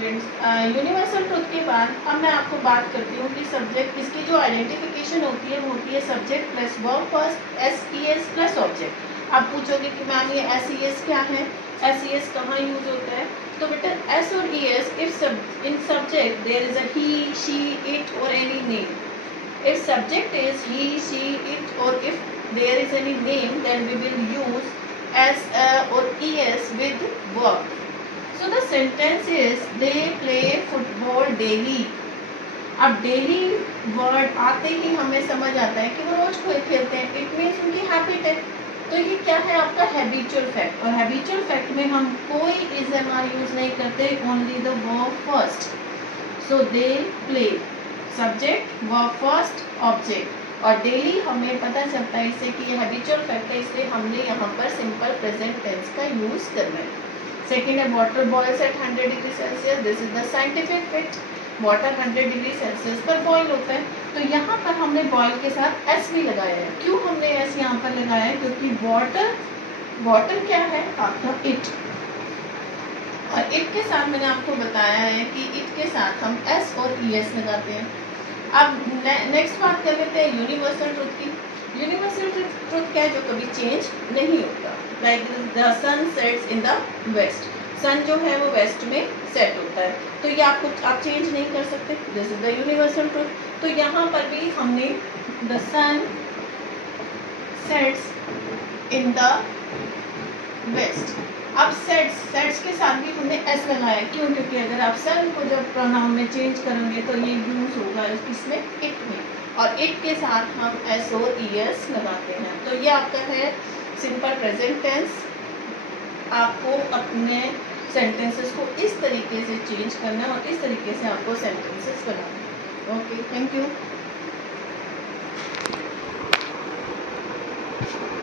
Students, universal truth के बाद अब मैं आपको बात करती हूँ कि सब्जेक्ट, इसकी जो आइडेंटिफिकेशन होती है वो होती है subject plus verb first SES plus object. आप पूछोगे कि मैम ये SES क्या है, SES कहाँ यूज होता है? तो बेटा S और ES if in subject there is a he, she, it और any name. If subject is he, she, it, or if there is any name, then we will use S or ES with verb. So the sentence is they play football daily. अब daily word आते ही हमें समझ आता है कि वो रोज खेलते हैं। इट मीन्स उनकी हैबिट है। तो ये क्या है आपका हैबिचुअल फैक्ट, और हैबिचुअल फैक्ट में हम कोई इज एम आर यूज नहीं करते, only the verb first. So they play, subject verb first object, और डेली हमें पता चलता है इससे कि ये हैबिचुअल फैक्ट है, इसलिए हमने यहाँ पर सिंपल प्रेजेंट टेंस का यूज करना है। सेकेंड है water boils at 100 degree Celsius. This is the scientific fact, water 100 degree Celsius पर बॉयल होता है। तो यहाँ पर हमने बॉयल के साथ एस भी लगाया है। क्यों हमने एस यहाँ पर लगाया है? क्योंकि वाटर क्या है आपका इट, और इट के साथ मैंने आपको बताया है कि इट के साथ हम एस और ES लगाते हैं। अब नेक्स्ट बात कर लेते हैं यूनिवर्सल ट्रुथ की। यूनिवर्सल ट्रुथ क्या है? जो कभी चेंज नहीं होता। Like the sun sets in the west, sun जो है वो वेस्ट में सेट होता है, तो ये आप चेंज नहीं कर सकते। This is the universal truth. तो यहाँ पर भी हमने the sun sets in the west. अब सेट्स के साथ भी हमने एस लगाया। क्यों? क्योंकि अगर आप सन को जब प्रोनाउन में चेंज करेंगे तो ये यूज होगा इसमें इट में, और इट के साथ हम एस और ES लगाते हैं। तो ये आपका है सिंपल प्रेजेंट टेंस। आपको अपने सेंटेंसेस को इस तरीके से चेंज करना है और इस तरीके से आपको सेंटेंसेस बनाना है। Okay, thank you.